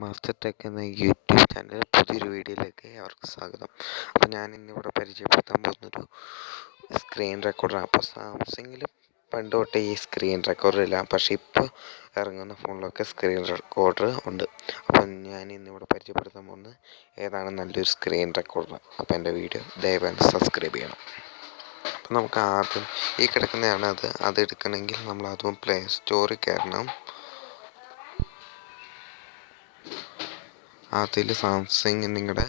Master tech എന്ന YouTube channel പുതിയൊരു വീഡിയോയിലേക്ക് അവർക്ക് സ്വാഗതം. അപ്പോൾ ഞാൻ ഇന്നിവിടെ പരിചയപ്പെടുത്താൻ പോകുന്നൊരു സ്ക്രീൻ റെക്കോർഡറാണ്. അപ്പോൾ സാംസങ്ങിൽ പണ്ട് തൊട്ടേ ഈ സ്ക്രീൻ റെക്കോർഡർ ഇല്ല, പക്ഷേ ഇപ്പോൾ ഇറങ്ങുന്ന ഫോണിലൊക്കെ സ്ക്രീൻ റെക്കോർഡർ ഉണ്ട്. അപ്പം ഞാൻ ഇന്നിവിടെ പരിചയപ്പെടുത്താൻ പോകുന്നത് ഏതാണ് നല്ലൊരു സ്ക്രീൻ റെക്കോർഡർ. അപ്പോൾ എൻ്റെ വീഡിയോ ദയവായി സബ്സ്ക്രൈബ് ചെയ്യണം. അപ്പോൾ നമുക്ക് ആദ്യം ഈ കിടക്കുന്നതാണ് അത് എടുക്കണമെങ്കിൽ നമ്മൾ ആദ്യം പ്ലേ സ്റ്റോറിൽ കയറണം. അതിൽ സാംസങ് നിങ്ങളുടെ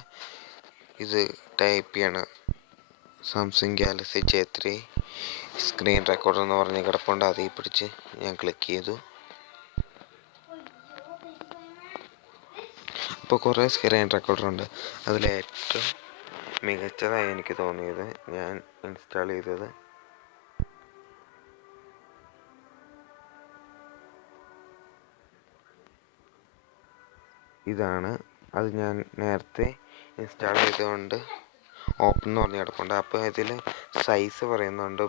ഇത് ടൈപ്പ് ചെയ്യണം. Samsung Galaxy J3 screen recorder എന്ന് പറഞ്ഞ് കിടപ്പുണ്ട്. അതിൽ പിടിച്ച് ഞാൻ ക്ലിക്ക് ചെയ്തു. അപ്പോൾ കുറേ സ്ക്രീൻ റെക്കോർഡറുണ്ട്. അതിലേറ്റവും മികച്ചതായി എനിക്ക് തോന്നിയത് ഞാൻ ഇൻസ്റ്റാൾ ചെയ്തത് ഇതാണ്. അത് ഞാൻ നേരത്തെ ഇൻസ്റ്റാൾ ചെയ്തുകൊണ്ട് ഓപ്പൺ എന്ന് പറഞ്ഞ് കിടപ്പുണ്ട്. അപ്പോൾ ഇതിൽ സൈസ് പറയുന്നുണ്ട്,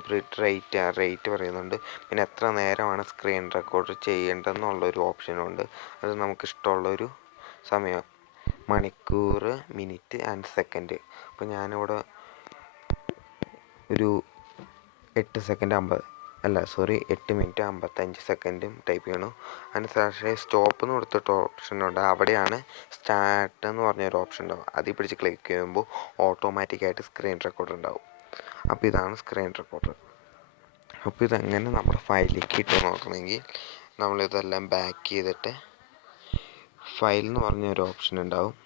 റേറ്റ് പറയുന്നുണ്ട്, പിന്നെ എത്ര നേരമാണ് സ്ക്രീൻ റെക്കോർഡ് ചെയ്യേണ്ടതെന്നുള്ളൊരു ഓപ്ഷനുണ്ട്. അത് നമുക്കിഷ്ടമുള്ളൊരു സമയം, മണിക്കൂർ, മിനിറ്റ് ആൻഡ് സെക്കൻഡ്. അപ്പോൾ ഞാനിവിടെ ഒരു 8 മിനിറ്റ് 55 സെക്കൻഡും ടൈപ്പ് ചെയ്യണം. അതിന് ശേഷം സ്റ്റോപ്പ് എന്ന് കൊടുത്തിട്ട് ഓപ്ഷനുണ്ട്. അവിടെയാണ് സ്റ്റാർട്ട് എന്ന് പറഞ്ഞൊരു ഓപ്ഷൻ ഉണ്ടാവും. അതിൽ പിടിച്ച് ക്ലിക്ക് ചെയ്യുമ്പോൾ ഓട്ടോമാറ്റിക്കായിട്ട് സ്ക്രീൻ റെക്കോർഡർ ഉണ്ടാവും. അപ്പോൾ ഇതാണ് സ്ക്രീൻ റെക്കോർഡർ. അപ്പോൾ ഇതെങ്ങനെ നമ്മുടെ ഫയലിലേക്ക് ഇട്ട് നോക്കണമെങ്കിൽ നമ്മളിതെല്ലാം ബാക്ക് ചെയ്തിട്ട് ഫയൽ എന്ന് പറഞ്ഞൊരു ഓപ്ഷൻ ഉണ്ടാവും.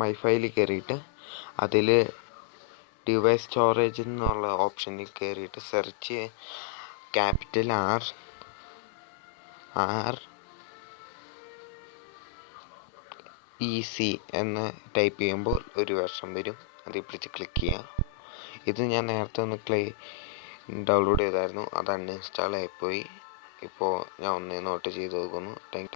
മൈ ഫയലിൽ കയറിയിട്ട് അതിൽ ഡിവൈസ് സ്റ്റോറേജ് എന്നുള്ള ഓപ്ഷനിൽ കയറിയിട്ട് സെർച്ച് ക്യാപിറ്റൽ REC എന്ന് ടൈപ്പ് ചെയ്യുമ്പോൾ ഒരു വെർഷൻ വരും. അതിൽ പിടിച്ച് ക്ലിക്ക് ചെയ്യുക. ഇത് ഞാൻ നേരത്തെ ഒന്ന് ഡൗൺലോഡ് ചെയ്തായിരുന്നു. അത് അൺഇൻസ്റ്റാൾ ആയിപ്പോയി. ഇപ്പോൾ ഞാൻ ഒന്ന് നോട്ട് ചെയ്ത് നോക്കുന്നു. Thank you.